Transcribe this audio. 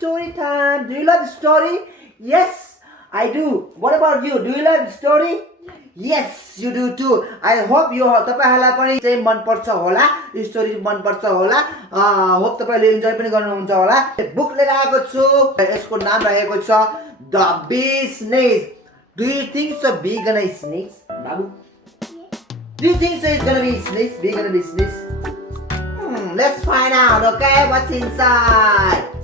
story time. Do you love the story? Yes, I do. What about you? Do you love the story? Yes, you do too. I hope you तपाईहरुलाई पनि चाहिँ मन पर्छ होला यो story मन पर्छ होला होप तपाईले इन्जॉय पनि गर्नुहुन्छ होला बुक लिएर आएको छु यसको नाम रहेको छ the B snake Do you think so bee gonna sneeze बाबु Do you think so it's gonna be sneeze bee gonna be sneeze Let's find out okay what's inside